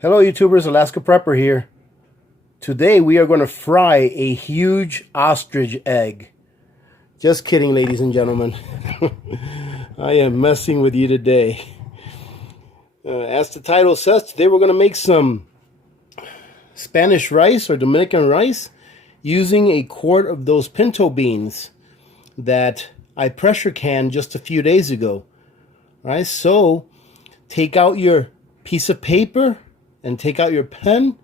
Hello YouTubers, Alaska Prepper here. Today we are going to fry a huge ostrich egg. Just kidding, ladies and gentlemen. I am messing with you today. As the title says, today we're going to make some Spanish rice or Dominican rice using a quart of those pinto beans that I pressure canned just a few days ago. All right, so take out your piece of paper and take out your pen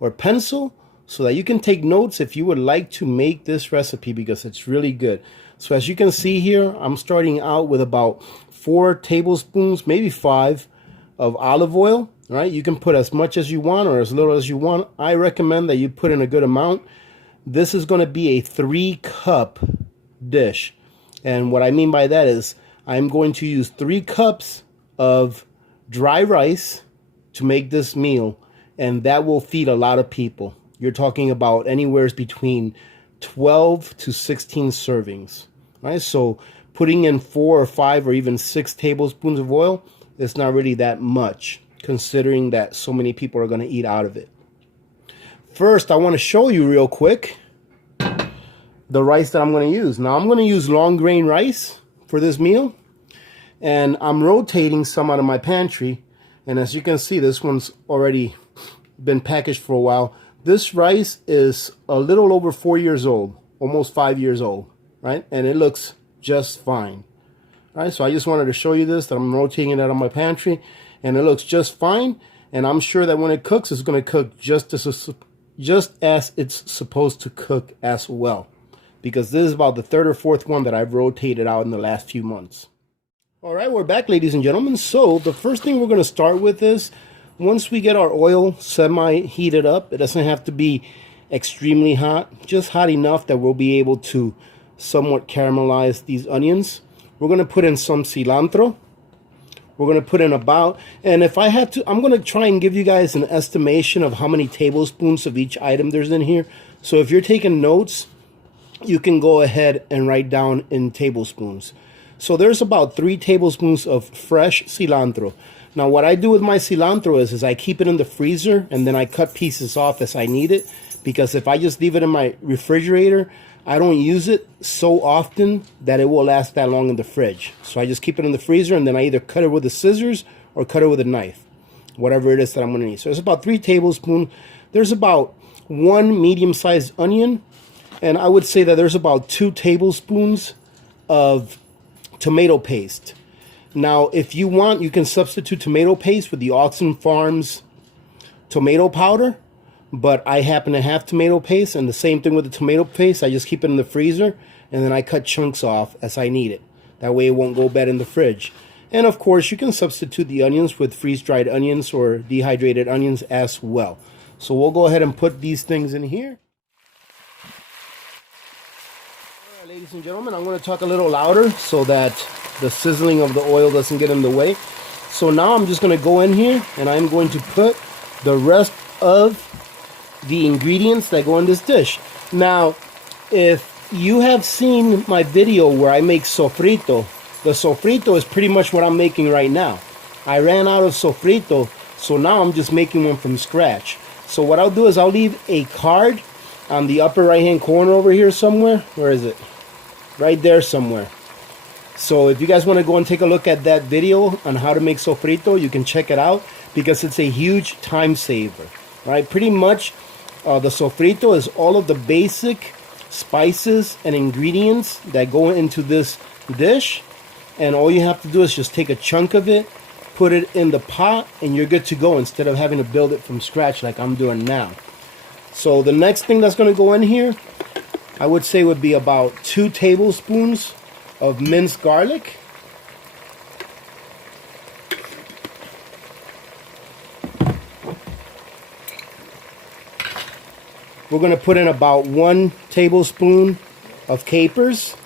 or pencil so that you can take notes if you would like to make this recipe, because it's really good. So as you can see here, I'm starting out with about 4 tablespoons, maybe 5, of olive oil. All right, you can put as much as you want or as little as you want. I recommend that you put in a good amount. This is going to be a 3-cup dish. And what I mean by that is I'm going to use 3 cups of dry rice to make this meal, and that will feed a lot of people. You're talking about anywhere between 12 to 16 servings. Right? So putting in 4 or 5 or even 6 tablespoons of oil is not really that much, considering that so many people are going to eat out of it. First, I want to show you real quick the rice that I'm going to use. Now I'm going to use long grain rice for this meal, and I'm rotating some out of my pantry. And as you can see, this one's already been packaged for a while. This rice is a little over 4 years old, almost 5 years old, right? And it looks just fine. All right, so I just wanted to show you this, that I'm rotating it out of my pantry, and it looks just fine. And I'm sure that when it cooks, it's going to cook just as it's supposed to cook as well, because this is about the 3rd or 4th one that I've rotated out in the last few months. All right, we're back, ladies and gentlemen. So the first thing we're going to start with is, once we get our oil semi-heated up, it doesn't have to be extremely hot, just hot enough that we'll be able to somewhat caramelize these onions. We're going to put in some cilantro. We're going to put in about, and if I had to, I'm going to try and give you guys an estimation of how many tablespoons of each item there's in here. So if you're taking notes, you can go ahead and write down in tablespoons. So there's about 3 tablespoons of fresh cilantro. Now what I do with my cilantro is I keep it in the freezer, and then I cut pieces off as I need it, because if I just leave it in my refrigerator, I don't use it so often that it will last that long in the fridge. So I just keep it in the freezer, and then I either cut it with the scissors or cut it with a knife, whatever it is that I'm going to need. So it's about 3 tablespoons. There's about 1 medium-sized onion, and I would say that there's about 2 tablespoons of tomato paste. Now, if you want, you can substitute tomato paste with the Oxen Farms tomato powder, but I happen to have tomato paste, and the same thing with the tomato paste. I just keep it in the freezer, and then I cut chunks off as I need it. That way it won't go bad in the fridge. And of course, you can substitute the onions with freeze-dried onions or dehydrated onions as well. So we'll go ahead and put these things in here. Ladies and gentlemen, I'm going to talk a little louder so that the sizzling of the oil doesn't get in the way. So now I'm just going to go in here, and I'm going to put the rest of the ingredients that go in this dish. Now, if you have seen my video where I make sofrito, the sofrito is pretty much what I'm making right now. I ran out of sofrito, so now I'm just making one from scratch. So what I'll do is I'll leave a card on the upper right hand corner over here somewhere. Where is it? Right there somewhere. So if you guys want to go and take a look at that video on how to make sofrito, you can check it out, because it's a huge time saver. Right? Pretty much the sofrito is all of the basic spices and ingredients that go into this dish, and all you have to do is just take a chunk of it, put it in the pot, and you're good to go, instead of having to build it from scratch like I'm doing now. So the next thing that's going to go in here, I would say, would be about 2 tablespoons of minced garlic. We're going to put in about 1 tablespoon of capers.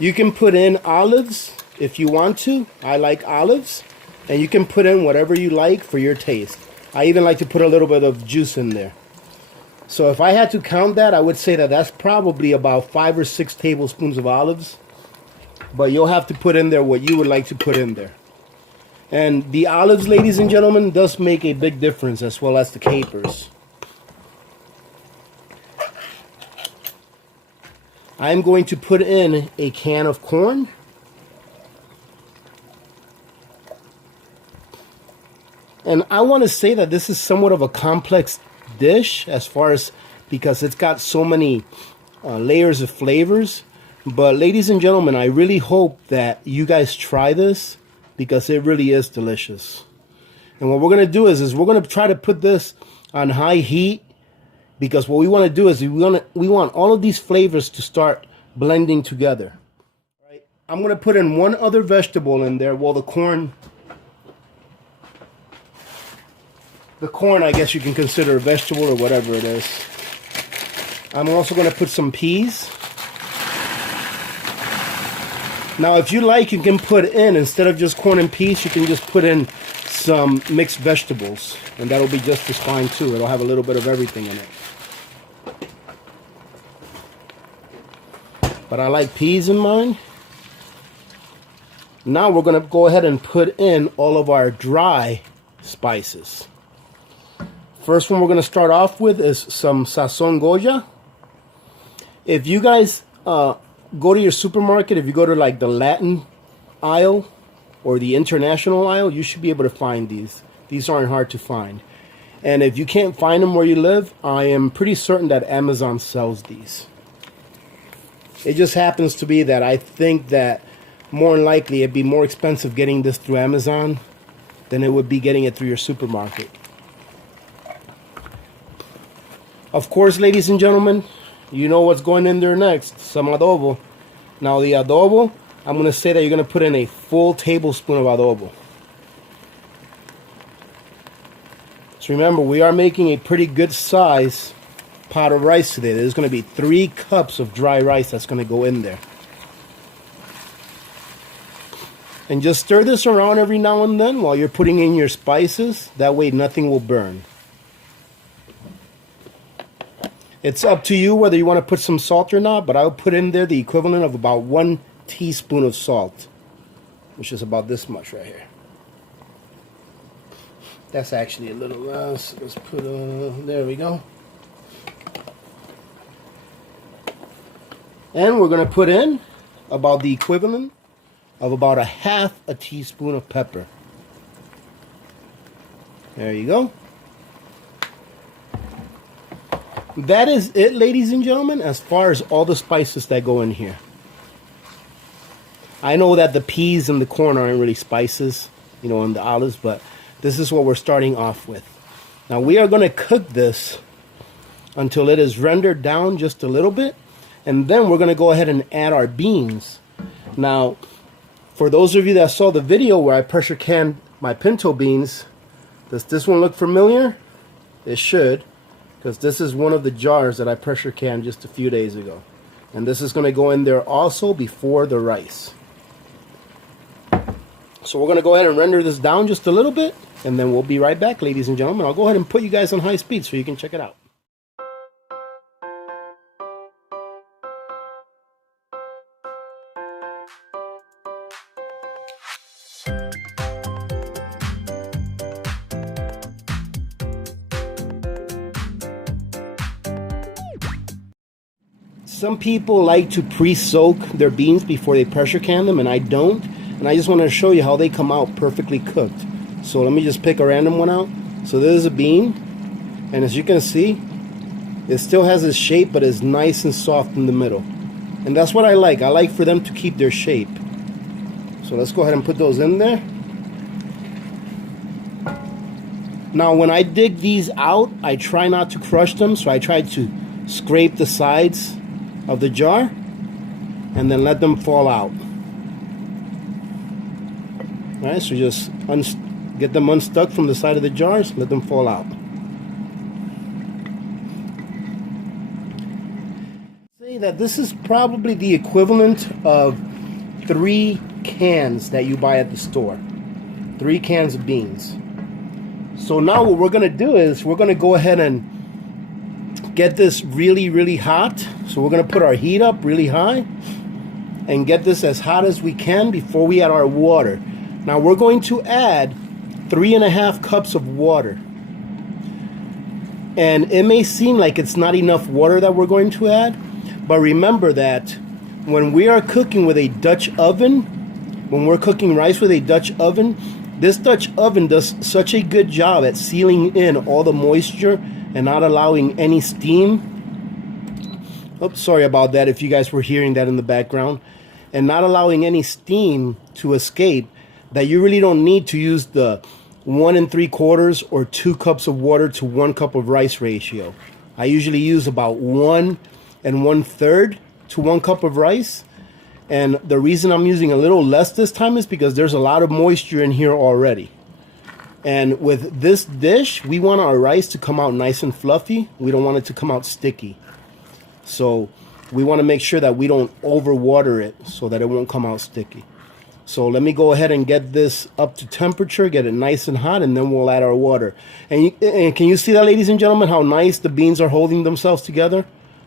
You can put in olives if you want to. I like olives. And you can put in whatever you like for your taste. I even like to put a little bit of juice in there. So if I had to count that, I would say that that's probably about 5 or 6 tablespoons of olives. But you'll have to put in there what you would like to put in there. And the olives, ladies and gentlemen, does make a big difference, as well as the capers. I'm going to put in a can of corn. And I want to say that this is somewhat of a complex dish, as far as, because it's got so many layers of flavors. But ladies and gentlemen, I really hope that you guys try this, because it really is delicious. And what we're going to do is we're going to try to put this on high heat, because what we want to do is we want all of these flavors to start blending together. All right. I'm going to put in one other vegetable in there. Well, the corn, I guess you can consider a vegetable or whatever it is. I'm also going to put some peas. Now, if you like, you can put in, instead of just corn and peas, you can just put in some mixed vegetables, and that'll be just as fine too. It'll have a little bit of everything in it. But I like peas in mine. Now we're going to go ahead and put in all of our dry spices. First one we're going to start off with is some sazon Goya. If you guys go to your supermarket, if you go to like the Latin aisle or the international aisle, you should be able to find these. These aren't hard to find. And if you can't find them where you live, I am pretty certain that Amazon sells these. It just happens to be that I think that more than likely it'd be more expensive getting this through Amazon than it would be getting it through your supermarket. Of course, ladies and gentlemen, you know what's going in there next. Some adobo. Now the adobo, I'm going to say that you're going to put in a full tablespoon of adobo. So remember, we are making a pretty good size pot of rice today. There's going to be 3 cups of dry rice that's going to go in there. And just stir this around every now and then while you're putting in your spices. That way nothing will burn. It's up to you whether you want to put some salt or not, but I'll put in there the equivalent of about 1 teaspoon of salt, which is about this much right here. That's actually a little less. Let's put there we go. And we're going to put in about the equivalent of about 1/2 teaspoon of pepper. There you go. That is it, ladies and gentlemen, as far as all the spices that go in here. I know that the peas and the corn aren't really spices, you know, and the olives, but this is what we're starting off with. Now we are going to cook this until it is rendered down just a little bit, and then we're going to go ahead and add our beans. Now, for those of you that saw the video where I pressure canned my pinto beans, does this one look familiar? It should, because this is one of the jars that I pressure canned just a few days ago. And this is going to go in there also before the rice. So we're going to go ahead and render this down just a little bit, and then we'll be right back, ladies and gentlemen. I'll go ahead and put you guys on high speed so you can check it out. Some people like to pre-soak their beans before they pressure can them, and I don't. And I just want to show you how they come out perfectly cooked. So let me just pick a random one out. So this is a bean, and as you can see, it still has its shape, but it's nice and soft in the middle. And that's what I like. I like for them to keep their shape. So let's go ahead and put those in there. Now when I dig these out, I try not to crush them, so I try to scrape the sides of the jar and then let them fall out. Alright, so just get them unstuck from the side of the jars, let them fall out. Say that this is probably the equivalent of 3 cans that you buy at the store. 3 cans of beans. So now what we're going to do is we're going to go ahead and get this really, really hot. So we're going to put our heat up really high and get this as hot as we can before we add our water. Now we're going to add 3.5 cups of water. And it may seem like it's not enough water that we're going to add, but remember that when we are cooking with a Dutch oven, when we're cooking rice with a Dutch oven, this Dutch oven does such a good job at sealing in all the moisture and not allowing any steam. Oops, sorry about that if you guys were hearing that in the background. And not allowing any steam to escape, that you really don't need to use the 1 3/4 or 2 cups of water to 1 cup of rice ratio. I usually use about 1 1/3 to 1 cup of rice. And the reason I'm using a little less this time is because there's a lot of moisture in here already. And with this dish, we want our rice to come out nice and fluffy. We don't want it to come out sticky. So we want to make sure that we don't overwater it so that it won't come out sticky. So let me go ahead and get this up to temperature, get it nice and hot, and then we'll add our water. And can you see that, ladies and gentlemen, how nice the beans are holding themselves together?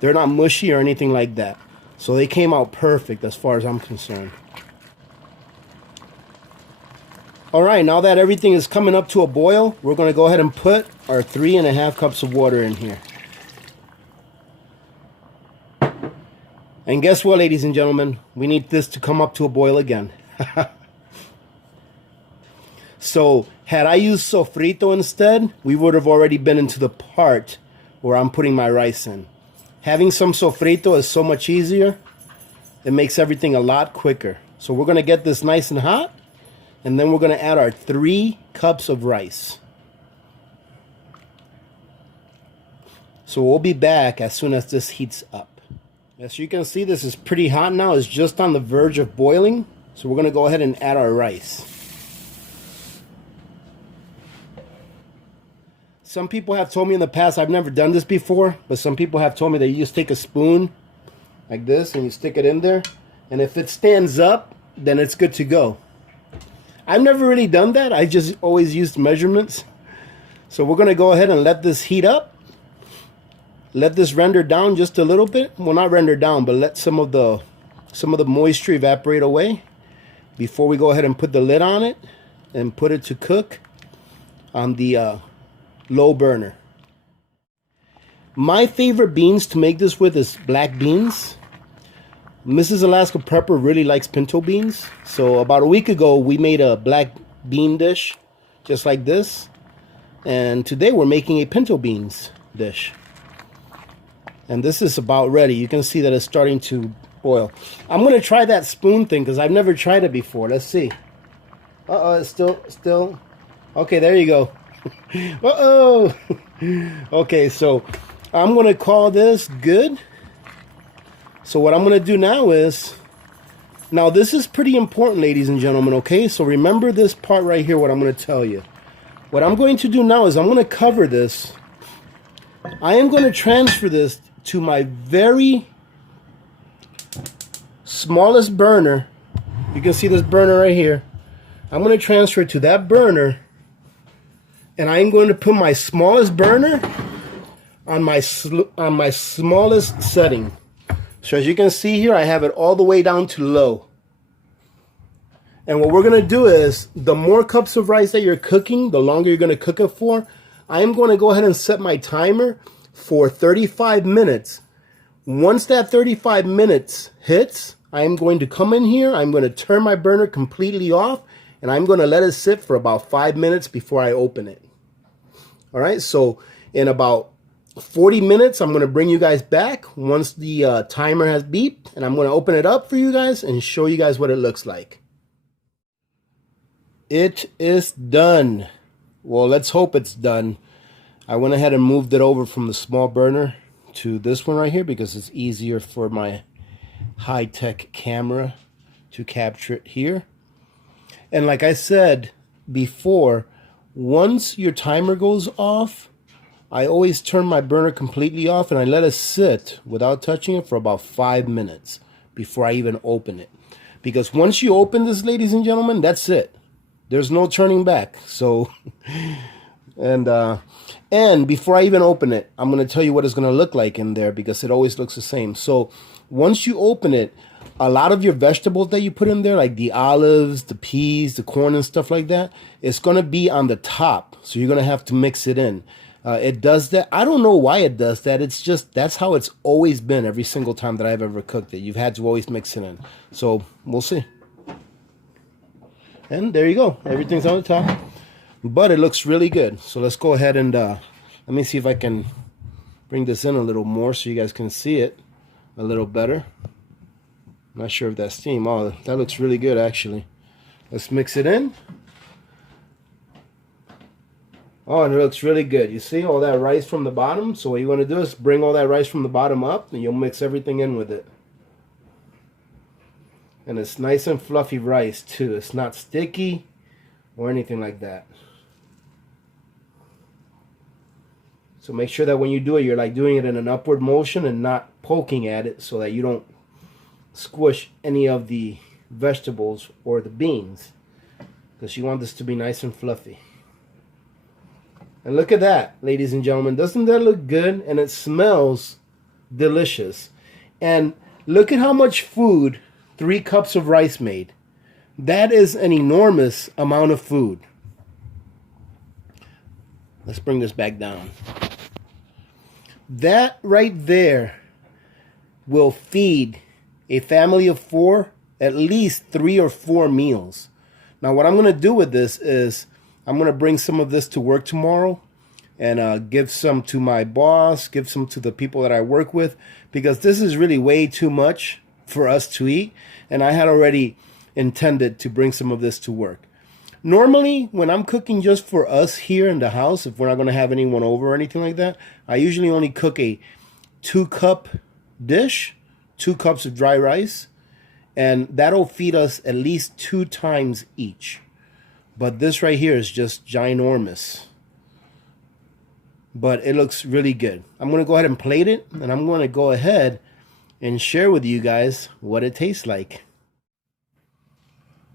They're not mushy or anything like that. So they came out perfect as far as I'm concerned. All right, now that everything is coming up to a boil, we're going to go ahead and put our 3.5 cups of water in here. And guess what, ladies and gentlemen? We need this to come up to a boil again. So had I used sofrito instead, we would have already been into the part where I'm putting my rice in. Having some sofrito is so much easier. It makes everything a lot quicker. So we're going to get this nice and hot, and then we're going to add our 3 cups of rice. So we'll be back as soon as this heats up. As you can see, this is pretty hot now. It's just on the verge of boiling. So we're going to go ahead and add our rice. Some people have told me in the past, I've never done this before, but some people have told me that you just take a spoon like this and you stick it in there. And if it stands up, then it's good to go. I've never really done that. I just always used measurements. So we're going to go ahead and let this heat up. Let this render down just a little bit. Well, not render down, but let some of the moisture evaporate away before we go ahead and put the lid on it and put it to cook on the low burner. My favorite beans to make this with is black beans. Mrs. Alaska Prepper really likes pinto beans. So about a week ago, we made a black bean dish just like this. And today we're making a pinto beans dish. And this is about ready. You can see that it's starting to boil. I'm going to try that spoon thing because I've never tried it before. Let's see. Uh-oh, it's still. Okay, there you go. Uh-oh. Okay, so I'm going to call this good. So what I'm going to do now is, now this is pretty important, ladies and gentlemen, okay? So remember this part right here, what I'm going to tell you. What I'm going to do now is I'm going to cover this. I am going to transfer this to my very smallest burner. You can see this burner right here. I'm going to transfer it to that burner, and I'm going to put my smallest burner on my smallest setting. So as you can see here, I have it all the way down to low. And what we're going to do is, the more cups of rice that you're cooking, the longer you're going to cook it for. I am going to go ahead and set my timer for 35 minutes. Once that 35 minutes hits, I'm going to come in here, I'm going to turn my burner completely off, and I'm going to let it sit for about 5 minutes before I open it. All right, so in about 40 minutes, I'm going to bring you guys back once the timer has beeped, and I'm going to open it up for you guys and show you guys what it looks like. It is done. Well, let's hope it's done. I went ahead and moved it over from the small burner to this one right here because it's easier for my high-tech camera to capture it here. And like I said before, once your timer goes off, I always turn my burner completely off and I let it sit without touching it for about 5 minutes before I even open it. Because once you open this, ladies and gentlemen, that's it. There's no turning back. So And before I even open it, I'm going to tell you what it's going to look like in there, because it always looks the same. So once you open it, a lot of your vegetables that you put in there, like the olives, the peas, the corn and stuff like that, it's going to be on the top. So you're going to have to mix it in. It does that. I don't know why it does that. It's just, that's how it's always been every single time that I've ever cooked it. You've had to always mix it in. So we'll see. And there you go. Everything's on the top. But it looks really good. So let's go ahead and let me see if I can bring this in a little more so you guys can see it a little better. I'm not sure if that's steam. Oh, that looks really good actually. Let's mix it in. Oh, and it looks really good. You see all that rice from the bottom? So what you want to do is bring all that rice from the bottom up, and you'll mix everything in with it. And it's nice and fluffy rice too. It's not sticky or anything like that. So make sure that when you do it, you're like doing it in an upward motion and not poking at it, so that you don't squish any of the vegetables or the beans, because you want this to be nice and fluffy. And look at that, ladies and gentlemen. Doesn't that look good? And it smells delicious. And look at how much food 3 cups of rice made. That is an enormous amount of food. Let's bring this back down. That right there will feed a family of 4 at least 3 or 4 meals. Now what I'm going to do with this is I'm going to bring some of this to work tomorrow and give some to my boss, give some to the people that I work with, because this is really way too much for us to eat, and I had already intended to bring some of this to work. Normally, when I'm cooking just for us here in the house, if we're not going to have anyone over or anything like that, I usually only cook a 2-cup dish, 2 cups of dry rice, and that'll feed us at least 2 times each. But this right here is just ginormous. But it looks really good. I'm going to go ahead and plate it, and I'm going to go ahead and share with you guys what it tastes like.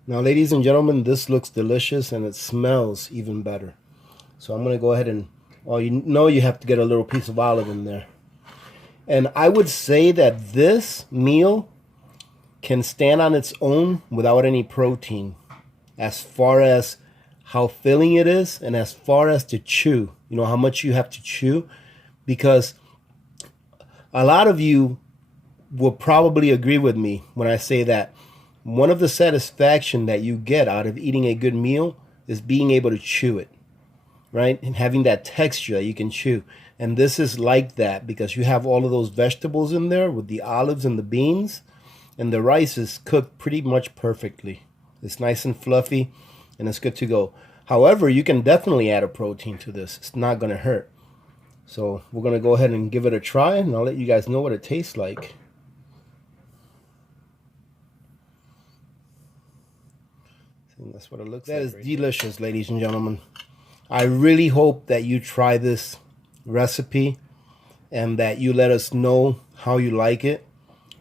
Now, ladies and gentlemen, this looks delicious and it smells even better. So I'm going to go ahead and, oh, you know you have to get a little piece of olive in there. And I would say that this meal can stand on its own without any protein, as far as how filling it is and as far as to chew. You know, how much you have to chew, because a lot of you will probably agree with me when I say that one of the satisfaction that you get out of eating a good meal is being able to chew it, right? And having that texture that you can chew. And this is like that, because you have all of those vegetables in there with the olives and the beans, and the rice is cooked pretty much perfectly. It's nice and fluffy, and it's good to go. However, you can definitely add a protein to this. It's not going to hurt. So we're going to go ahead and give it a try, and I'll let you guys know what it tastes like. And that's what it looks like. That is delicious, ladies and gentlemen. I really hope that you try this recipe and that you let us know how you like it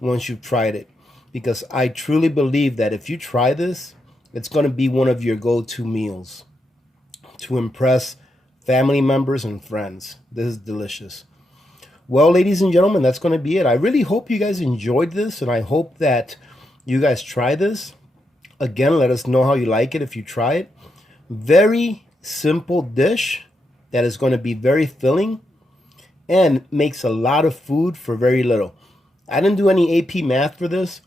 once you've tried it. Because I truly believe that if you try this, it's going to be one of your go-to meals to impress family members and friends. This is delicious. Well, ladies and gentlemen, that's going to be it. I really hope you guys enjoyed this, and I hope that you guys try this. Again, let us know how you like it if you try it. Very simple dish that is going to be very filling and makes a lot of food for very little. I didn't do any AP math for this,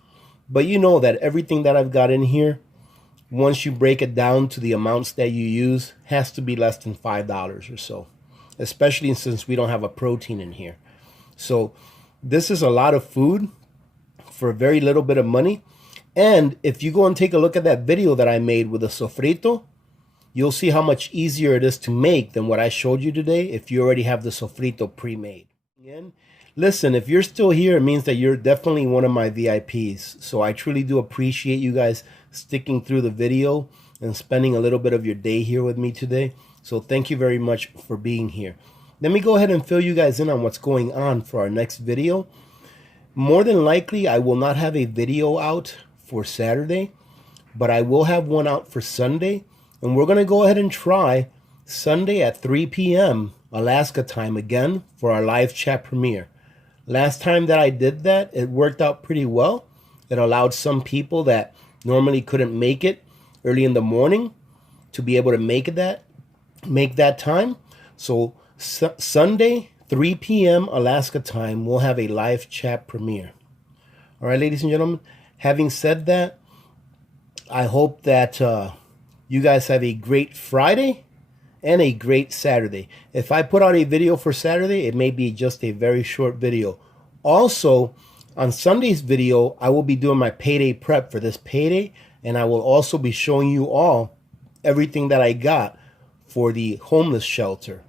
but you know that everything that I've got in here, once you break it down to the amounts that you use, has to be less than $5 or so, especially since we don't have a protein in here. So this is a lot of food for very little bit of money. And if you go and take a look at that video that I made with the sofrito, you'll see how much easier it is to make than what I showed you today if you already have the sofrito pre-made. Again, listen, if you're still here, it means that you're definitely one of my VIPs. So I truly do appreciate you guys sticking through the video and spending a little bit of your day here with me today. So thank you very much for being here. Let me go ahead and fill you guys in on what's going on for our next video. More than likely, I will not have a video out for Saturday, but I will have one out for Sunday, and we're going to go ahead and try Sunday at 3 p.m. Alaska time again for our live chat premiere. Last time that I did that, it worked out pretty well. It allowed some people that normally couldn't make it early in the morning to be able to make that time. So Sunday, 3 p.m. Alaska time, we'll have a live chat premiere. All right, ladies and gentlemen, having said that, I hope that you guys have a great Friday and a great Saturday. If I put out a video for Saturday, it may be just a very short video. Also, on Sunday's video, I will be doing my payday prep for this payday, and I will also be showing you all everything that I got for the homeless shelter.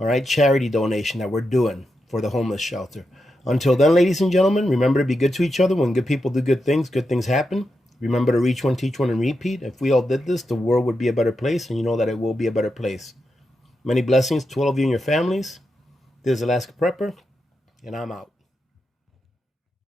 All right, charity donation that we're doing for the homeless shelter. Until then, ladies and gentlemen, remember to be good to each other. When good people do good things happen. Remember to reach one, teach one, and repeat. If we all did this, the world would be a better place, and you know that it will be a better place. Many blessings to all of you and your families. This is Alaska Prepper, and I'm out.